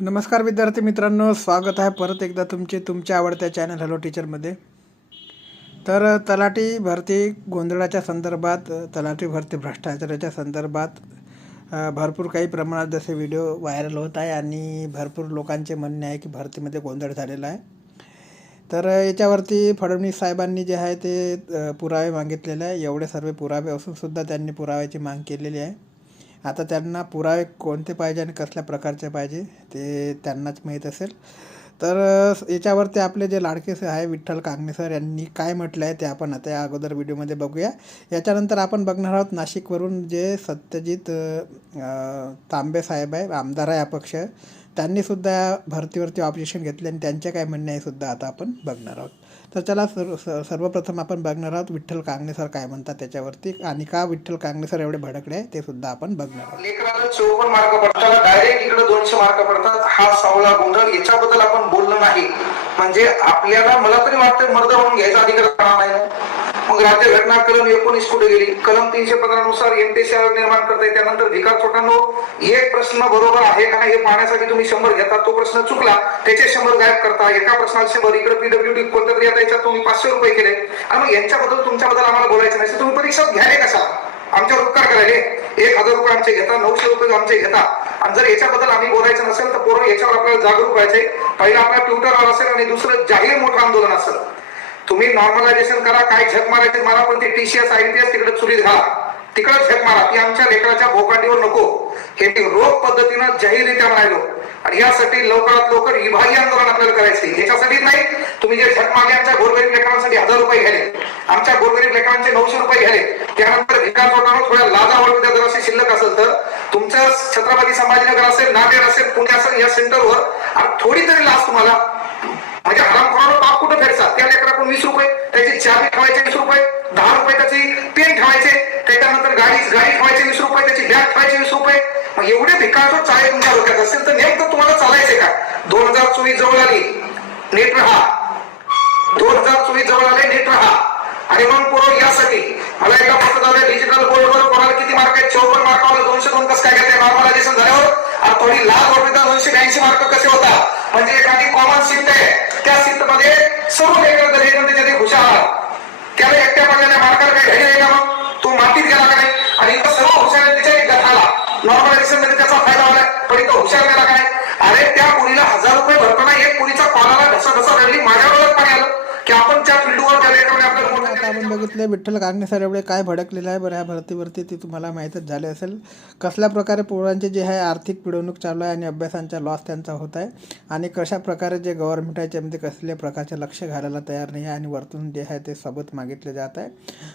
नमस्कार विद्यार्थी मित्रांनो स्वागत आहे परत एकदा तुमचे तुमच्या आवडत्या चॅनल हॅलो टीचरमध्ये तर तलाठी भरती गोंधळाच्या संदर्भात तलाठी भरती भ्रष्टाचाराच्या संदर्भात भरपूर काही प्रमाणात जसे व्हिडिओ व्हायरल होत आहे आणि भरपूर लोकांचे म्हणणे आहे की भरतीमध्ये गोंधळ झालेला आहे. तर याच्यावरती फडणवीस साहेबांनी जे आहे ते पुरावे मागितलेले आहे. एवढे सर्व पुरावे असूनसुद्धा त्यांनी पुराव्याची माग केलेली आहे. आता त्यांना पुरावे कोणते पाहिजे आणि कसल्या प्रकारचे पाहिजे ते त्यांनाच माहीत असेल. तर याच्यावरती आपले जे लाडके सर आहे विठ्ठल कांगणे सर यांनी काय म्हटलं आहे ते आपण आता या अगोदर व्हिडिओमध्ये बघूया. याच्यानंतर आपण बघणार आहोत नाशिकवरून जे सत्यजित तांबे साहेब आहे आमदार आहे अपक्ष. त्यांनीसुद्धा या भरतीवरती ऑब्जेक्शन घेतले आणि त्यांचे काय म्हणणे आहे सुद्धा आता आपण बघणार आहोत. तर चला सर्व सर्वप्रथम आपण बघणार आहोत विठ्ठल कांगणे सर काय म्हणतात त्याच्यावरती. आणि का विठ्ठल कांगणे सर एवढे भडकले आहे ते सुद्धा आपण बघणार आहोत. लेकराला चौपन्न मार्क पडतात डायरेक्ट इकडे दोनशे मार्क पडतात. हा सावळा गोंधळ याच्याबद्दल आपण बोललो नाही. म्हणजे आपल्याला मला तरी वाटतं मर्द म्हणून घ्यायचा अधिकार राहणार नाही. मग राज्य घटना कलम एकोणीस कुठे गेली? कलम तीनशे पंधरा नुसार एमटीसी आयोग निर्माण करता त्यानंतर भिकार चोटांनो एक प्रश्न बरोबर आहे का नाही हे पाहण्यासाठी तुम्ही शंभर घेता. तो प्रश्न चुकला. त्याचे शंभर गायब करता. एका प्रश्नाला शंभर. इकडे पीडब्ल्यूडी कोणत्या तरी आता याच्यात तुम्ही पाचशे रुपये केले. आणि मग यांच्याबद्दल तुमच्याबद्दल आम्हाला बोलायचं नाही. तुम्ही परीक्षा घ्यायला कसा? आमच्यावर उपकार करायले एक हजार रुपये आमचे घेता नऊशे रुपये आमचे घेता. आणि जर याच्याबद्दल आम्ही बोलायचं नसेल तर पोरं याच्यावर आपल्याला जागरूक व्हायचंय पहिलं आपल्या ट्विटरवर असेल आणि दुसरं जाहीर मोठं आंदोलन असेल. तुम्ही नॉर्मलायझेशन करा काय झक मारायचे मला पण ते टीसीएस आयटीएस तिकडे चुलीत घाला. तिकडे झक मारा. ती आमच्या लेकराच्या भोकांडीवर नको. हे मी रोख पद्धतीनं जाहीररित्या म्हणायलो. आणि यासाठी लवकरात लवकर विभागीय आंदोलन आपल्याला करायचे याच्यासाठी नाही तुम्ही जे झक मारले आमच्या गोरगरीब लेकरांसाठी हजार रुपये घ्याले आमच्या गोरगरीब लेकरांचे नऊशे रुपये घ्याले त्यानंतर विकास होताना थोड्या लाजा वळून जर अशी शिल्लक असेल तर तुमचं छत्रपती संभाजीनगर असेल नांदेड असेल पुणे असेल या सेंटरवर थोडी तरी लाच तुम्हाला म्हणजे हरामखोराला बाप कुठं फेडसा त्या लेकराकडून वीस रुपये त्याची चाबी ठेवायचे वीस रुपये दहा रुपये त्याची पेन ठेवायचे त्याच्यानंतर गाडी गाडी ठेवायचे वीस रुपये त्याची बॅग ठेवायचे वीस रुपये. मग एवढे भिकाचं चाळे तुमच्या डोक्यात असेल तर नेमकं तुम्हाला चालायचे का? दोन हजार चोवीस जवळ आली नीट राहा. दोन हजार चोवीस जवळ आले नीट राहा. आणि मग पोरं यासाठी मला एका पुस्तकाला डिजिटल बोर्डवर कोणाला किती मार्क आहेत? चौपन्न मार्कावर दोनशे दोन कसं काय घेते नॉर्मलायझेशन झाल्यावर आणि थोडी लाल वर्ग दोनशे ब्याऐंशी मार्क कसे होतात? म्हणजे एखादी कॉमन शिफ्ट आहे त्या शिफ्टमध्ये सर्व लेकर जर त्याच्यात हुशार त्याला एकट्या पडलेल्या मार्काला काही घरी आहे का मग? तो मातीत गेला का नाही? आणि इथं सर्व हुशार आहे त्याच्या एक गथाला नॉर्मलायझेशनमध्ये त्याचा फायदा होणार पण इथं हुशार गेला काय नाही? अरे त्या मुलीला हजार रुपये भरताना एक मुलीचा कॉलाला घसा घसा रडली माझ्या डोळ्यात पाणी आलं. आपण विठ्ठल कांगणे एवढे काय भडकलेलं आहे बरं ह्या भरतीवरती ते तुम्हाला माहीतच झाले असेल. कसल्या प्रकारे पोरांचे जे आहे आर्थिक पिळवणूक चालू आहे आणि अभ्यासांचा लॉस त्यांचा होत आहे आणि कशा प्रकारे जे गव्हर्नमेंट आहे त्यामध्ये कसल्या प्रकारचे लक्ष घालायला तयार नाही आहे आणि वरतून जे आहे ते सबूत मागितले जात आहे.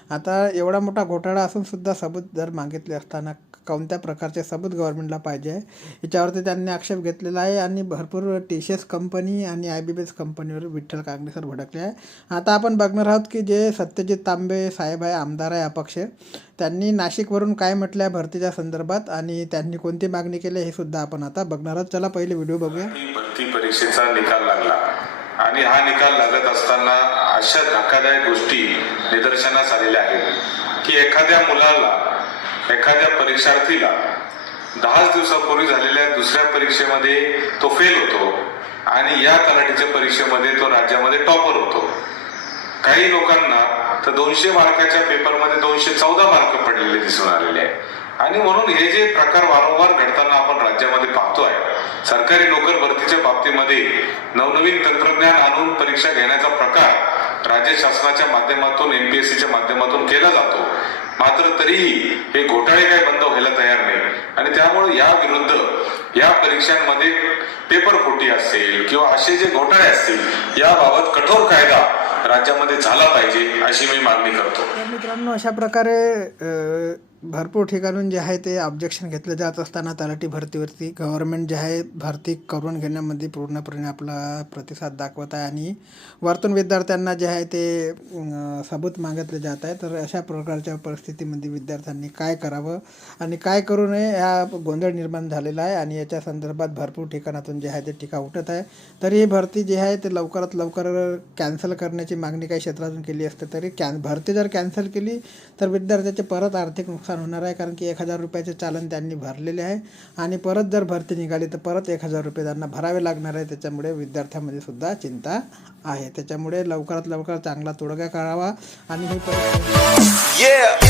आता एवढा मोठा घोटाळा असूनसुद्धा सबूत जर मागितले असताना कोणत्या प्रकारचे सबूत गव्हर्नमेंटला पाहिजे आहे? याच्यावरती त्यांनी आक्षेप घेतलेला आहे आणि भरपूर टी सी एस कंपनी आणि आय बी बी एस कंपनीवर विठ्ठल कांगनेसर भडकले आहे. आता आपण बघणार आहोत की जे सत्यजित तांबे साहेब आहे आमदार आहे अपक्ष. त्यांनी नाशिकवरून काय म्हटलं आहे भरतीच्या संदर्भात आणि त्यांनी कोणती मागणी केली हे सुद्धा आपण आता बघणार आहोत चला पहिले व्हिडिओ बघूया. भरती परीक्षेचा निकाल लागला. आणि हा निकाल लागत असताना अशा धक्कादायक गोष्टी निदर्शनास आलेल्या आहेत की एखाद्या मुलाला एखाद्या परीक्षार्थीला दहाच दिवसापूर्वी झालेल्या दुसऱ्या परीक्षेमध्ये तो फेल होतो आणि या तलाठीच्या परीक्षेमध्ये तो राज्यामध्ये टॉपर होतो. काही लोकांना तर दोनशे मार्काच्या पेपरमध्ये दोनशे चौदा मार्क पडलेले दिसून आलेले आहे. आणि म्हणून हे जे प्रकार वारंवार घडताना आपण राज्यामध्ये पाहतोय सरकारी नोकर भरतीच्या बाबतीमध्ये नवनवीन तंत्रज्ञान आणून परीक्षा घेण्याचा प्रकार राज्य शासनाच्या माध्यमातून एमपीएससीच्या माध्यमातून केला जातो. मात्र तरीही हे घोटाळे काय बंद व्हायला तयार नाही. आणि त्यामुळे या विरुद्ध या परीक्षांमध्ये पेपर खोटी असेल किंवा असे जे घोटाळे असतील याबाबत कठोर कायदा राज्यामध्ये झाला पाहिजे अशी मी मागणी करतो. मित्रांनो अशा प्रकारे भरपूर ठिकाणून जे आहे ते ऑब्जेक्शन घेतलं जात असताना तलाठी भरतीवरती गव्हर्नमेंट जे आहे भरती करून घेण्यामध्ये पूर्णपणे आपला प्रतिसाद दाखवत आहे आणि वरतून विद्यार्थ्यांना जे आहे ते सबूत मागितले जात आहे. तर अशा प्रकारच्या परिस्थितीमध्ये विद्यार्थ्यांनी काय करावं आणि काय करू नये हा गोंधळ निर्माण झालेला आहे आणि याच्या संदर्भात भरपूर ठिकाणातून जे आहे ते टीका उठत आहे. तरी ही भरती जी आहे ते लवकरात लवकर कॅन्सल करण्याची मागणी काही क्षेत्रातून केली असते तरी कॅन भरती जर कॅन्सल केली तर विद्यार्थ्याचे परत आर्थिक नुकसान नुकसान होणार आहे कारण की एक हजार रुपयाचे चालन त्यांनी भरलेले आहे. आणि परत जर भरती निघाली तर परत एक हजार रुपये त्यांना भरावे लागणार आहे. त्याच्यामुळे विद्यार्थ्यांमध्ये सुद्धा चिंता आहे. त्याच्यामुळे लवकरात लवकर चांगला तोडगा काढावा आणि हे Yeah.